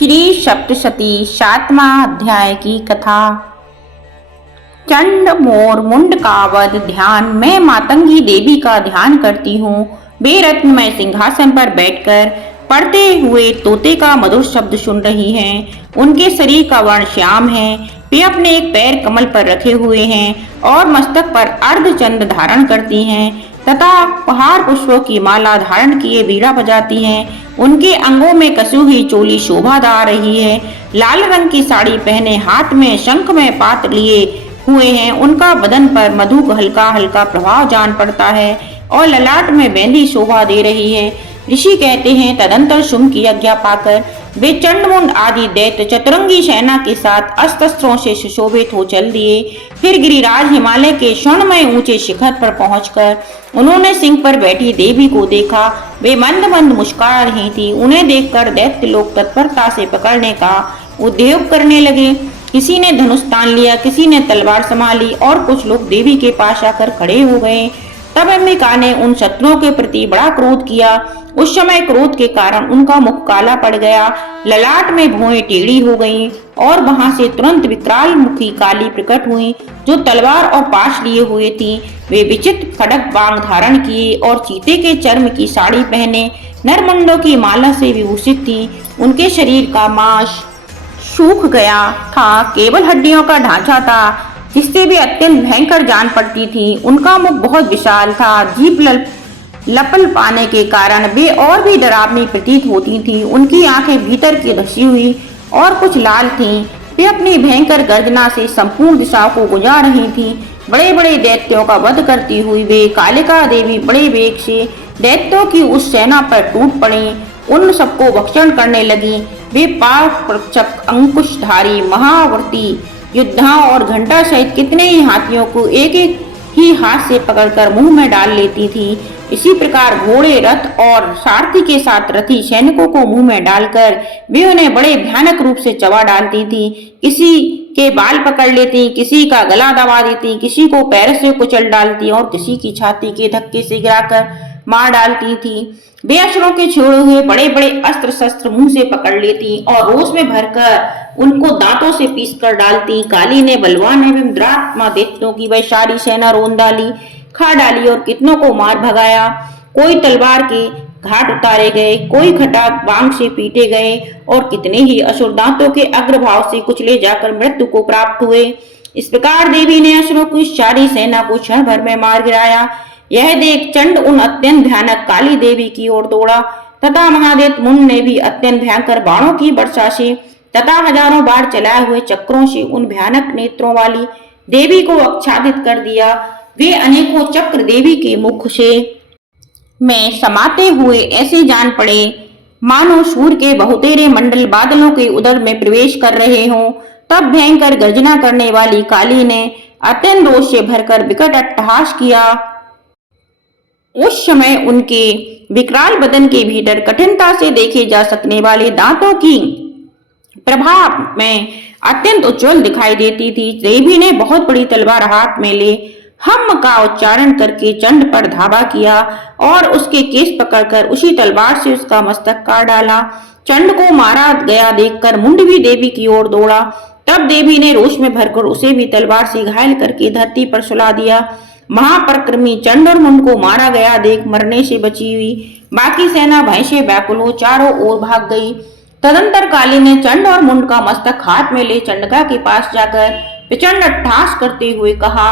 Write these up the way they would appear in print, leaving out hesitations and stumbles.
श्री सप्तशती 7वां अध्याय की कथा। चंड मोर मुंड का वध ध्यान। मैं मातंगी देवी का ध्यान करती हूँ। बेरत्नमय सिंहासन पर बैठकर पढ़ते हुए तोते का मधुर शब्द सुन रही हैं। उनके शरीर का वर्ण श्याम है। वे अपने एक पैर कमल पर रखे हुए हैं और मस्तक पर अर्धचंद्र धारण करती हैं तथा पहाड़ पुष्पों की माला धारण किए बीड़ा बजाती हैं। उनके अंगों में कसी हुई चोली शोभा दा रही है। लाल रंग की साड़ी पहने हाथ में शंख में पात लिए हुए हैं। उनका बदन पर मधु का हल्का हल्का प्रभाव जान पड़ता है और ललाट में मेहंदी शोभा दे रही है। ऋषि कहते हैं, तदंतर शुंभ की आज्ञा पाकर वे चंडमुंड आदि दैत्य चतुरंगी सेना के साथ अस्त्रों से सुशोभित हो चल दिए। फिर गिरिराज हिमालय के स्वर्णमय ऊंचे शिखर पर पहुंचकर उन्होंने सिंह पर बैठी देवी को देखा। वे मंद मंद मुस्कुरा रही थी। उन्हें देखकर दैत्य लोग तत्परता से पकड़ने का उद्योग करने लगे। किसी ने धनुष तान लिया, किसी ने तलवार संभाली और कुछ लोग देवी के पास आकर खड़े हो गए। तब अंबिका ने उन शत्रुओं के प्रति बड़ा क्रोध किया। उस समय क्रोध के कारण उनका मुख काला पड़ गया, ललाट में भौहें टेढ़ी हो गईं और वहां से तुरंत विकराल मुखी काली प्रकट हुई जो तलवार और पाश लिए हुए थी। वे विचित्र खड़ग बांग धारण किए और चीते के चर्म की साड़ी पहने नरमुंडों की माला से विभूषित थी। उनके शरीर का मांस सूख गया था, केवल हड्डियों का ढांचा था जिससे भी अत्यंत भयंकर जान पड़ती थी। उनका मुख बहुत विशाल था। जीभ लपल पाने के कारण वे और भी डरावनी प्रतीत होती थीं। उनकी आंखें भीतर की धसी हुई और कुछ लाल थीं। वे अपनी भयंकर गर्जना से संपूर्ण दिशाओं को गुजार रही थीं। बड़े बड़े दैत्यों का वध करती हुई वे कालिका देवी बड़े वेग से दैत्यों की उस सेना पर टूट पड़ी, उन सबको भक्षण करने लगी। वे पाशप्रचक अंकुशधारी महावर्ती योद्धाओं और घंटा सहित कितने ही हाथियों को एक एक ही हाथ से पकड़कर मुंह में डाल लेती थी। इसी प्रकार घोड़े, रथ और सारथी के साथ रथी सैनिकों को मुंह में डालकर वे उन्हें बड़े भयानक रूप से चबा डालती थी। किसी के बाल पकड़ लेती, किसी का गला दबा देती, किसी को पैर से कुचल डालती और किसी की छाती के धक्के से गिराकर मार डालती थी। वे असुरों के छोड़े हुए बड़े बड़े अस्त्र शस्त्र मुंह से पकड़ लेती और रोष में भरकर उनको दांतों से पीस कर डालती। काली ने बलवान एवं दुरात्मा दैत्यों की वह सारी सेना रोन डाली, खा डाली और कितनों को मार भगाया। कोई तलवार के घाट उतारे गए, कोई खटाक बांग से पीटे गए और कितने ही असुर दांतों के अग्रभाव से कुचले जाकर मृत्यु को प्राप्त हुए। इस प्रकार देवी ने असुरों की सारी सेना को क्षण भर में मार गिराया। यह देख चंड उन अत्यंत भयानक काली देवी की ओर दौड़ा तथा महादेव मुंड ने भी अत्यंत भयंकर बाणों की वर्षा से तथा हजारों बार चलाए हुए चक्रों से उन भयानक नेत्रों वाली देवी को आच्छादित कर दिया। वे अनेकों चक्र देवी के मुख से में समाते हुए ऐसे जान पड़े मानो सूर्य के बहुतेरे मंडल बादलों के उदर में प्रवेश कर रहे हों। तब भयंकर गर्जना करने वाली काली ने अत्यंत रोष से भरकर विकट अट्टहास किया। उस समय उनके विकराल बदन के भीतर कठिनता से देखे जा सकने वाले दांतों की प्रभाव में अत्यंत उज्जवल दिखाई देती थी। देवी ने बहुत बड़ी तलवार हाथ में ले हम का उच्चारण करके चंड पर धावा किया और उसके केस पकड़कर उसी तलवार से उसका मस्तक काट डाला। चंड को मारा गया देखकर मुंड भी देवी की ओर दौड़ा। तब देवी ने रोष में भरकर उसे भी तलवार से घायल करके धरती पर सुला दिया। महापराक्रमी चंड और मुंड को मारा गया देख मरने से बची हुई बाकी सेना भय से व्याकुल हो चारों ओर भाग गई। तदंतर काली ने चंड और मुंड का मस्तक हाथ में ले चंडिका के पास जाकर प्रचंड अट्टहास करते हुए कहा,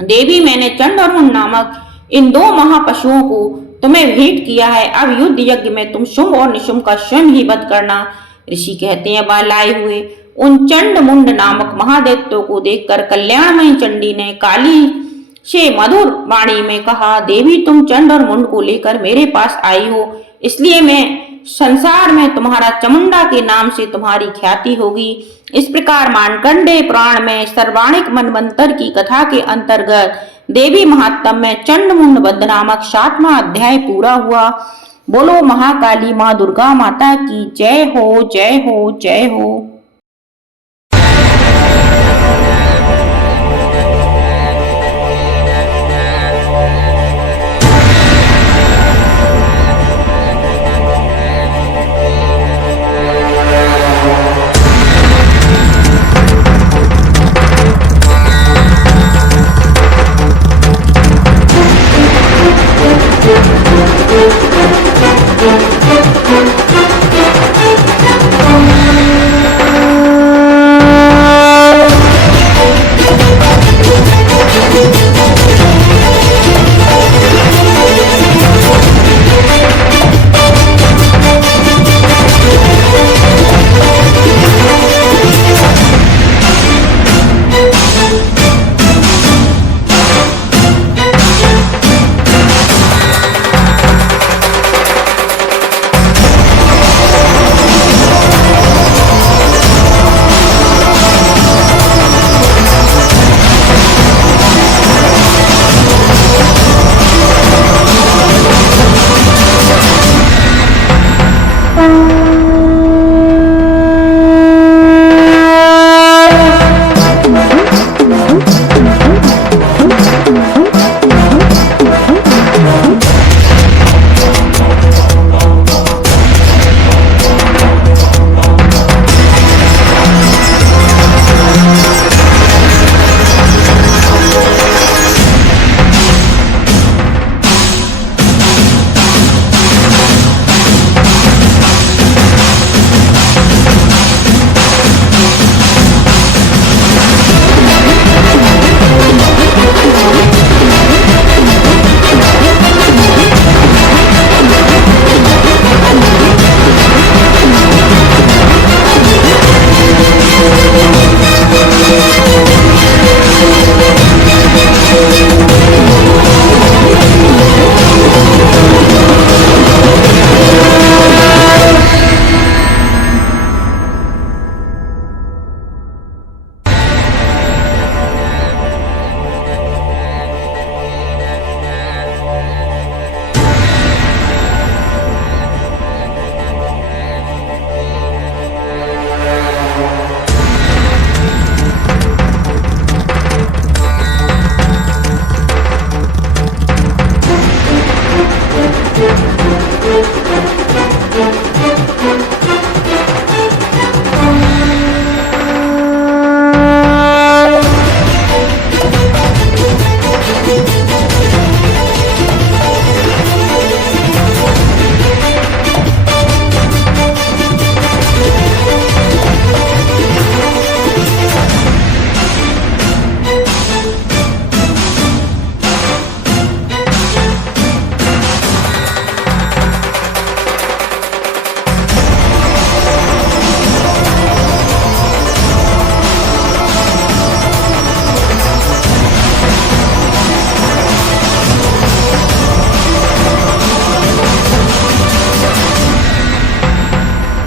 देवी, मैंने चंड और मुंड नामक इन दो महापशुओं को तुम्हें भेंट किया है। अब युद्ध यज्ञ में तुम शुंभ और निशुंभ का स्वयं ही वध करना। ऋषि कहते हैं, वह लाए हुए उन चंड मुंड नामक महादैत्यों को देखकर कल्याणमयी चंडी ने काली से मधुर वाणी में कहा, देवी, तुम चंड और मुंड को लेकर मेरे पास आई हो, इसलिए मैं संसार में तुम्हारा चामुंडा के नाम से तुम्हारी ख्याति होगी। इस प्रकार मार्कंडेय पुराण में सर्वाणिक मनवंतर की कथा के अंतर्गत देवी महात्म्य में चंड मुंड वध नामक 7वां अध्याय पूरा हुआ। बोलो महाकाली माँ दुर्गा माता की जय हो, जय हो, जय हो।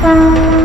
है।